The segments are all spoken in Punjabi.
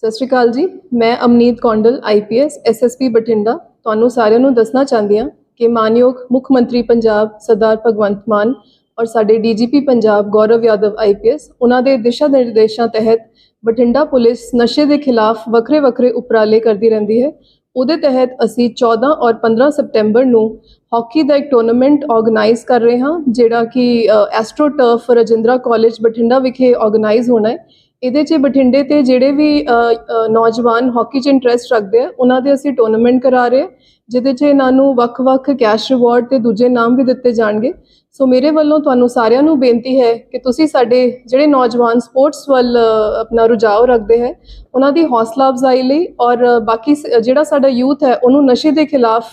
ਸਤਿ ਸ਼੍ਰੀ ਅਕਾਲ ਜੀ ਮੈਂ ਅਮਨੀਤ ਕੌਂਡਲ ਆਈਪੀਐਸ ਐਸਐਸਪੀ ਬਠਿੰਡਾ ਤੁਹਾਨੂੰ ਸਾਰਿਆਂ ਨੂੰ ਦੱਸਣਾ ਚਾਹੁੰਦੀ ਹਾਂ ਕਿ ਮਾਨਯੋਗ ਮੁੱਖ ਮੰਤਰੀ ਪੰਜਾਬ ਸਰਦਾਰ ਭਗਵੰਤ ਮਾਨ ਔਰ ਸਾਡੇ ਡੀਜੀਪੀ ਪੰਜਾਬ ਗੌਰਵ ਯਾਦਵ ਆਈਪੀਐਸ ਉਹਨਾਂ ਦੇ ਦਿਸ਼ਾ ਨਿਰਦੇਸ਼ਾਂ ਤਹਿਤ ਬਠਿੰਡਾ ਪੁਲਿਸ ਨਸ਼ੇ ਦੇ ਖਿਲਾਫ ਵੱਖਰੇ ਵੱਖਰੇ ਉਪਰਾਲੇ ਕਰਦੀ ਰਹਿੰਦੀ ਹੈ ਉਹਦੇ ਤਹਿਤ ਅਸੀਂ 14 ਔਰ 15 ਸਪਟੈਂਬਰ ਨੂੰ ਹਾਕੀ ਦਾ ਇੱਕ ਟੂਰਨਾਮੈਂਟ ਆਰਗੇਨਾਈਜ਼ ਕਰ ਰਹੇ ਹਾਂ ਜਿਹੜਾ ਕਿ ਟਰਫ ਰਜਿੰਦਰਾ ਕਾਲਜ ਬਠਿੰਡਾ ਵਿਖੇ ਆਰਗੇਨਾਈਜ਼ ਹੋਣਾ ਹੈ ਇਹਦੇ 'ਚ ਬਠਿੰਡੇ ਤੇ ਜਿਹੜੇ ਵੀ ਨੌਜਵਾਨ ਹਾਕੀ 'ਚ ਇੰਟਰਸਟ ਰੱਖਦੇ ਆ ਉਹਨਾਂ ਦੇ ਅਸੀਂ ਟੂਰਨਾਮੈਂਟ ਕਰਾ ਰਹੇ ਜਿਹਦੇ 'ਚ ਇਹਨਾਂ ਨੂੰ ਵੱਖ-ਵੱਖ ਕੈਸ਼ ਰਿਵਾਰਡ ਤੇ ਦੂਜੇ ਨਾਮ ਵੀ ਦਿੱਤੇ ਜਾਣਗੇ ਸੋ ਮੇਰੇ ਵੱਲੋਂ ਤੁਹਾਨੂੰ ਸਾਰਿਆਂ ਨੂੰ ਬੇਨਤੀ ਹੈ ਕਿ ਤੁਸੀਂ ਸਾਡੇ ਜਿਹੜੇ ਨੌਜਵਾਨ ਸਪੋਰਟਸ ਵੱਲ ਆਪਣਾ ਰੁਝਾਓ ਰੱਖਦੇ ਹੈ ਉਹਨਾਂ ਦੀ ਹੌਸਲਾ ਅਫਜ਼ਾਈ ਲਈ ਔਰ ਬਾਕੀ ਜਿਹੜਾ ਸਾਡਾ ਯੂਥ ਹੈ ਉਹਨੂੰ ਨਸ਼ੇ ਦੇ ਖਿਲਾਫ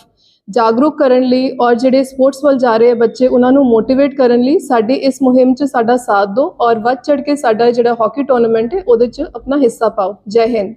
ਜਾਗਰੂਕ ਕਰਨ ਲਈ ਔਰ ਜਿਹੜੇ ਸਪੋਰਟਸ ਵੱਲ ਜਾ ਰਹੇ ਬੱਚੇ ਉਹਨਾਂ ਨੂੰ ਮੋਟੀਵੇਟ ਕਰਨ ਲਈ ਸਾਡੀ ਇਸ ਮੁਹਿੰਮ 'ਚ ਸਾਡਾ ਸਾਥ ਦਿਓ ਔਰ ਵੱਧ ਚੜ ਕੇ ਸਾਡਾ ਜਿਹੜਾ ਹਾਕੀ ਟੂਰਨਾਮੈਂਟ ਹੈ ਉਹਦੇ 'ਚ ਆਪਣਾ ਹਿੱਸਾ ਪਾਓ ਜੈ ਹਿੰਦ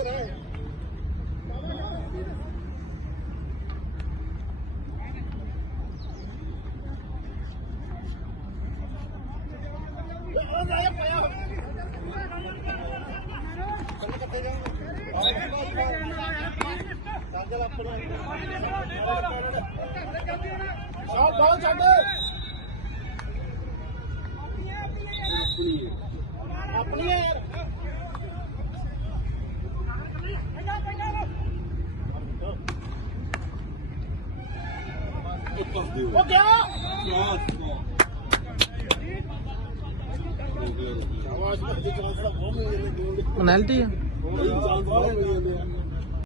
ਸਾਹ ਬਾਹਰ ਛੱਡ ਉਹ ਗਿਆ ਪੈਨਲਟੀ ਆ